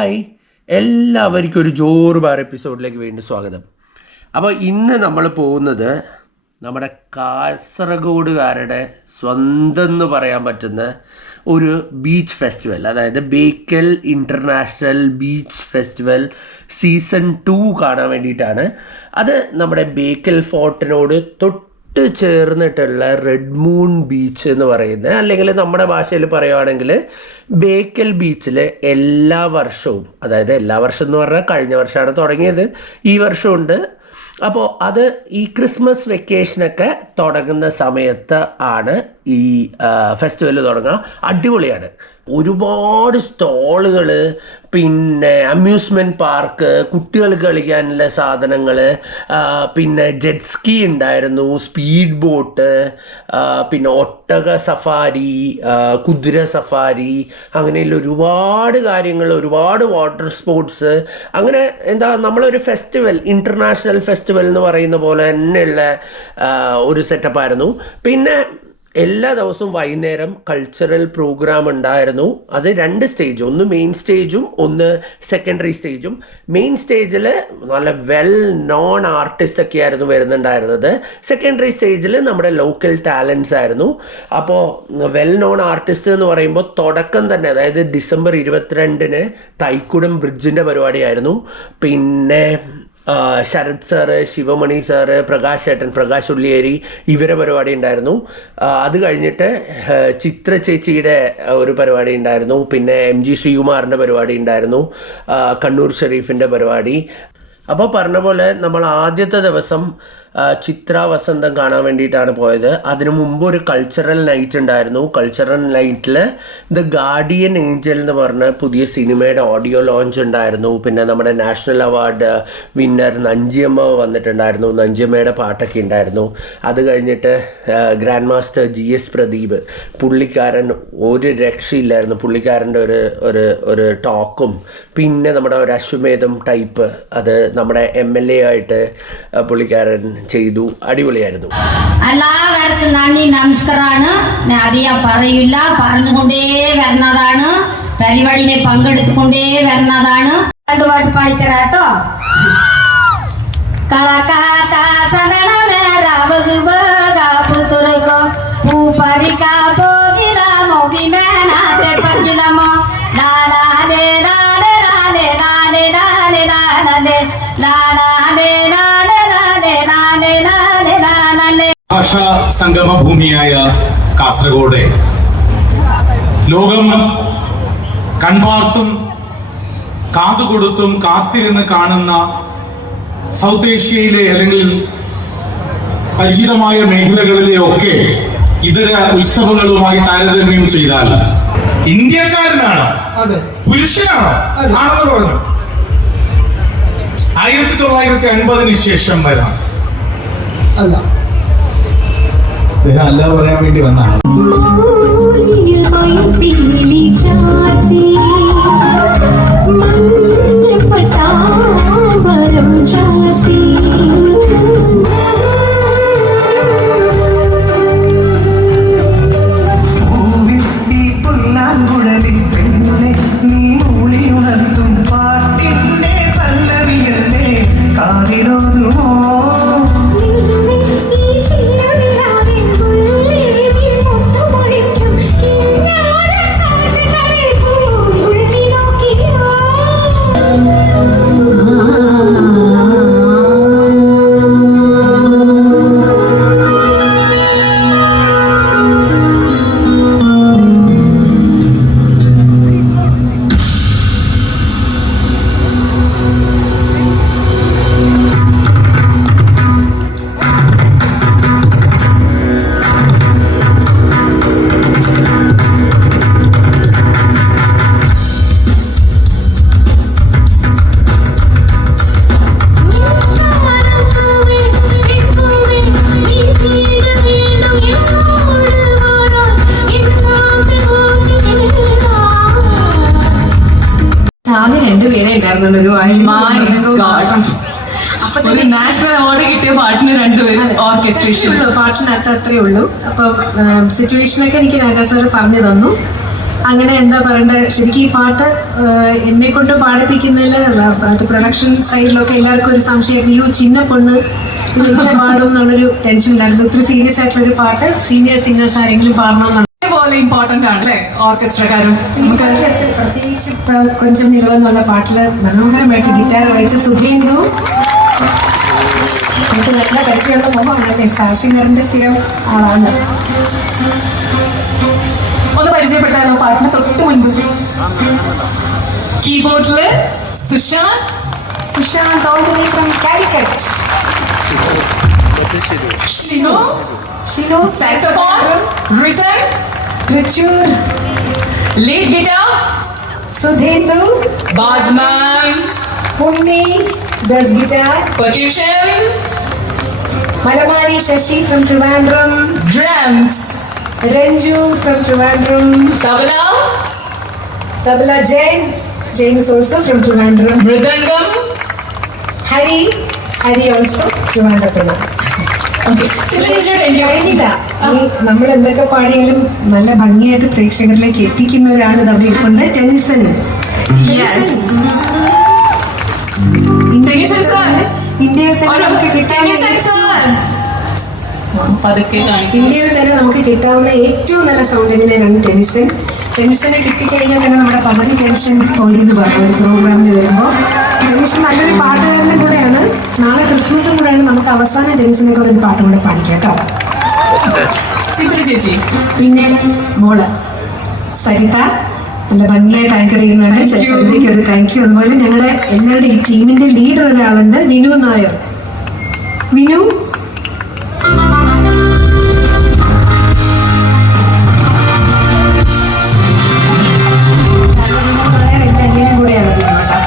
Hi, എല്ലാവർക്കും ഒരു ജോറ് bar എപ്പിസോഡിലേക്ക് വീണ്ടും സ്വാഗതം. അപ്പോൾ ഇന്ന് നമ്മൾ പോകുന്നത് നമ്മുടെ കാസർഗോഡുകാരുടെ സ്വന്തം എന്ന് പറയാൻ പറ്റുന്ന ഒരു ബീച്ച് ഫെസ്റ്റിവൽ, അതായത് Bekal international beach festival season 2 കാണാൻ വേണ്ടിയിട്ടാണ്. അത് നമ്മുടെ ബേക്കൽ ഫോർട്ടിനോട് തൊട്ട് ചേർന്നിട്ടുള്ള റെഡ് മൂൺ ബീച്ച് എന്ന് പറയുന്നത്, അല്ലെങ്കിൽ നമ്മുടെ ഭാഷയിൽ പറയുകയാണെങ്കിൽ ബേക്കൽ ബീച്ചിൽ എല്ലാ വർഷവും, അതായത് എല്ലാ വർഷം എന്ന് പറഞ്ഞാൽ കഴിഞ്ഞ വർഷമാണ് തുടങ്ങിയത്, ഈ വർഷമുണ്ട്. അപ്പോൾ അത് ഈ ക്രിസ്മസ് വെക്കേഷനൊക്കെ തുടങ്ങുന്ന സമയത്ത് ആണ് ഈ ഫെസ്റ്റിവൽ തുടങ്ങുക. അടിപൊളിയാണ്. ഒരുപാട് സ്റ്റോളുകൾ, പിന്നെ അമ്യൂസ്മെൻറ്റ് പാർക്ക്, കുട്ടികൾക്ക് കളിക്കാനുള്ള സാധനങ്ങൾ, പിന്നെ ജെറ്റ് സ്കീ ഉണ്ടായിരുന്നു, സ്പീഡ് ബോട്ട്, പിന്നെ ഒട്ടക സഫാരി, കുതിര സഫാരി, അങ്ങനെയുള്ള ഒരുപാട് കാര്യങ്ങൾ, ഒരുപാട് വാട്ടർ സ്പോർട്സ്. അങ്ങനെ എന്താ, നമ്മളൊരു ഫെസ്റ്റിവൽ, ഇൻ്റർനാഷണൽ ഫെസ്റ്റിവൽ എന്ന് പറയുന്ന പോലെ തന്നെയുള്ള ഒരു സെറ്റപ്പായിരുന്നു. പിന്നെ എല്ലാ ദിവസവും വൈകുന്നേരം കൾച്ചറൽ പ്രോഗ്രാം ഉണ്ടായിരുന്നു. അത് 2 സ്റ്റേജ്, ഒന്ന് മെയിൻ സ്റ്റേജും ഒന്ന് സെക്കൻഡറി സ്റ്റേജും. മെയിൻ സ്റ്റേജിൽ നല്ല വെൽ നോൺ ആർട്ടിസ്റ്റ് ഒക്കെ ആയിരുന്നു വരുന്നുണ്ടായിരുന്നത്. സെക്കൻഡറി സ്റ്റേജിൽ നമ്മുടെ ലോക്കൽ ടാലൻസ് ആയിരുന്നു. അപ്പോൾ വെൽ നോൺ ആർട്ടിസ്റ്റ് എന്ന് പറയുമ്പോൾ തുടക്കം തന്നെ, അതായത് ഡിസംബർ 22-ന് തൈക്കുടം ബ്രിഡ്ജിൻ്റെ പരിപാടിയായിരുന്നു. പിന്നെ ശരത് സാറ്, ശിവമണി സാറ്, പ്രകാശ് ഉള്ളിയേരി, ഇവരെ പരിപാടി ഉണ്ടായിരുന്നു. അത് കഴിഞ്ഞിട്ട് ചിത്ര ചേച്ചിയുടെ ഒരു പരിപാടി ഉണ്ടായിരുന്നു. പിന്നെ MG ശ്രീകുമാറിൻ്റെ പരിപാടി ഉണ്ടായിരുന്നു, കണ്ണൂർ ഷെരീഫിൻ്റെ പരിപാടി. അപ്പോൾ പറഞ്ഞ പോലെ നമ്മൾ ആദ്യത്തെ ദിവസം ചിത്ര വസന്തം കാണാൻ വേണ്ടിയിട്ടാണ് പോയത്. അതിനു മുമ്പ് ഒരു കൾച്ചറൽ നൈറ്റ് ഉണ്ടായിരുന്നു. കൾച്ചറൽ നൈറ്റിൽ ദ ഗാർഡിയൻ ഏഞ്ചൽ എന്ന് പറഞ്ഞ പുതിയ സിനിമയുടെ ഓഡിയോ ലോഞ്ച് ഉണ്ടായിരുന്നു. പിന്നെ നമ്മുടെ നാഷണൽ അവാർഡ് വിന്നർ നഞ്ചിയമ്മ വന്നിട്ടുണ്ടായിരുന്നു. നഞ്ചിയമ്മയുടെ പാട്ടൊക്കെ ഉണ്ടായിരുന്നു. അത് കഴിഞ്ഞിട്ട് ഗ്രാൻഡ് മാസ്റ്റർ GS പ്രദീപ്, പുള്ളിക്കാരൻ ഒരു രക്ഷയില്ലായിരുന്നു. പുള്ളിക്കാരൻ്റെ ഒരു ടോക്കും, പിന്നെ നമ്മുടെ ഒരു അശ്വമേധം ടൈപ്പ്, അത് നമ്മുടെ MLA ആയിട്ട് പുള്ളിക്കാരൻ ചെയ്തു. അടിപൊളിയായിരുന്നു. എല്ലാവർക്കും നന്ദി, നമസ്കാരമാണ്. ഞാൻ അധികം പറയില്ല, പറഞ്ഞുകൊണ്ടേ വരുന്നതാണ്, പരിപാടിയെ പങ്കെടുത്തുകൊണ്ടേ വരുന്നതാണ്. 2 പാട്ട് പാടിത്തരാട്ടോ. കളക്കാത്ത സദനമേ രാവകുവകാപുതുരകോ പൂപരികാ പോകിലാമോ വിമേനാതെ പകിലമോ ലാലാലേ ലാലേ ലാലേ ലാലേ ലാലേ ലാലേ ലാലേ ലാലേ. ഭാഷാ സംഗമ ഭൂമിയായ കാസർഗോഡ് ലോകം കൺപാർത്തും കാതുകൊടുത്തും കാത്തിരുന്ന് കാണുന്ന സൗത്ത് ഏഷ്യയിലെ അല്ലെങ്കിൽ പരിചിതമായ മേഖലകളിലെ ഒക്കെ ഇതര ഉത്സവങ്ങളുമായി താരതമ്യം ചെയ്താൽ ഇന്ത്യക്കാരനാണ്, പുരുഷനാണോ ആണെന്ന് പറഞ്ഞു. 1950-ന് ശേഷം വരാം അല്ല, അല്ല പറയാൻ വേണ്ടി വന്നാണ്. ഒരു നാഷണൽ അവാർഡ് കിട്ടിയ പാട്ടിന് 2 പേരും ഓർക്കസ്ട്രേഷൻ പാട്ടിനകത്ത് അത്രേ ഉള്ളൂ. അപ്പം സിറ്റുവേഷനൊക്കെ എനിക്ക് രാജാ സാർ പറഞ്ഞു തന്നു. അങ്ങനെ എന്താ പറയണ്ടത്, ശരിക്കും ഈ പാട്ട് എന്നെ കൊണ്ട് പാടിപ്പിക്കുന്നതിൽ അത് പ്രൊഡക്ഷൻ സൈഡിലൊക്കെ എല്ലാവർക്കും ഒരു സംശയം, അയ്യോ ചിന്ന പൊണ്ണ് ഇങ്ങനെ പാടും എന്നുള്ളൊരു ടെൻഷൻ ഉണ്ടായിരുന്നു. ഒത്തിരി സീരിയസ് ആയിട്ടുള്ള ഒരു പാട്ട് സീനിയർ സിംഗേഴ്സ് ആരെങ്കിലും പാടണമെന്നാണ്. പോലെ ഇമ്പോർട്ടന്റ് ആണല്ലേ ഓർക്കസ്ട്രക്കാരും. ഈ പാട്ടിൽ പ്രത്യേകിച്ച് ഇപ്പം കൊഞ്ചം നിലവെന്നുള്ള പാട്ടിൽ മനോഹരമായിട്ട് ഗിറ്റാർ വായിച്ച സുധീന്ദു, നമുക്ക് നല്ല പരിചയമുള്ള മുഖമാണല്ലേ, സ്റ്റാർ സിംഗറിന്റെ സ്ഥിരം ആളാണ്. ഒന്ന് പരിചയപ്പെട്ടാലോ പാട്ടിന് തൊട്ട് മുൻപ്? കീബോർഡില് Sushant all the way from Calicut. Shinu saxophone, Rison, Trichur, lead guitar, Sudhindu, bassman, Unni bass guitar, percussion, മലമാരി Sasi from Trivandrum, drums, Ranju from Trivandrum, tabla, Jain is also from Trivandrum, mridangam. Hari also Trivandrum. കഴിഞ്ഞില്ല, ഈ നമ്മൾ എന്തൊക്കെ പാടിയാലും നല്ല ഭംഗിയായിട്ട് പ്രേക്ഷകരിലേക്ക് എത്തിക്കുന്ന ഒരാൾ അവിടെ ഇരിപ്പുണ്ട്. ടെന്നിസൺ ഇന്ത്യയിൽ തന്നെ നമുക്ക് ഇന്ത്യയിൽ തന്നെ നമുക്ക് കിട്ടാവുന്ന ഏറ്റവും നല്ല സൗണ്ട് ഇതിനാണ് ടെന്നിസിനെ കിട്ടിക്കഴിഞ്ഞാൽ തന്നെ നമ്മുടെ പകുതി ടെൻഷൻ പോയിന്ന് പറഞ്ഞു ഒരു പ്രോഗ്രാമിന് വരുമ്പോൾ. ടെന്നിഷൻ നല്ലൊരു പാട്ടുകാരനെ കൂടെയാണ്. നാളെ ക്രിസ്മസും കൂടെയാണ്. നമുക്ക് അവസാനം ടെന്നിസിനെ കൂടെ ഒരു പാട്ടും കൂടെ പാടിക്കാം കേട്ടോ. ചേച്ചി പിന്നെ മോള് സരിത നല്ല ഭംഗിയായിട്ട് ആങ്കർ ചെയ്യുന്നുണ്ട്. സരിതയ്ക്ക് ഒരു താങ്ക് യു. അതുപോലെ ഞങ്ങളുടെ എല്ലാവരുടെയും ഈ ടീമിന്റെ ലീഡർ ഒരാളുണ്ട്, വിനു നായർ. വിനു എൻ്റെ അനിയനും കൂടെയാണ് വിനു കേട്ടോ.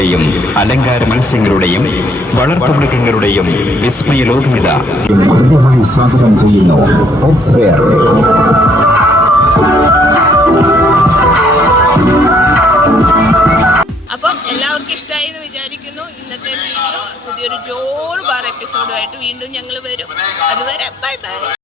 സസ്യങ്ങളുടെയും അലങ്കാര മത്സ്യങ്ങളുടെയും വളർത്തുമൃഗങ്ങളുടെയും വിസ്മയ ലോകമിത ഹൃദ്യമായി സ്വാഗതം ചെയ്യുന്നു. അപ്പം എല്ലാവർക്കും ഇഷ്ടമായി എന്ന് വിചാരിക്കുന്നു. ഇന്നത്തെ വീഡിയോ പുതിയൊരു ജോർ ബാർ എപ്പിസോഡുമായിട്ട് വീണ്ടും ഞങ്ങൾ വരും. അതുവരെ ബൈ ബൈ.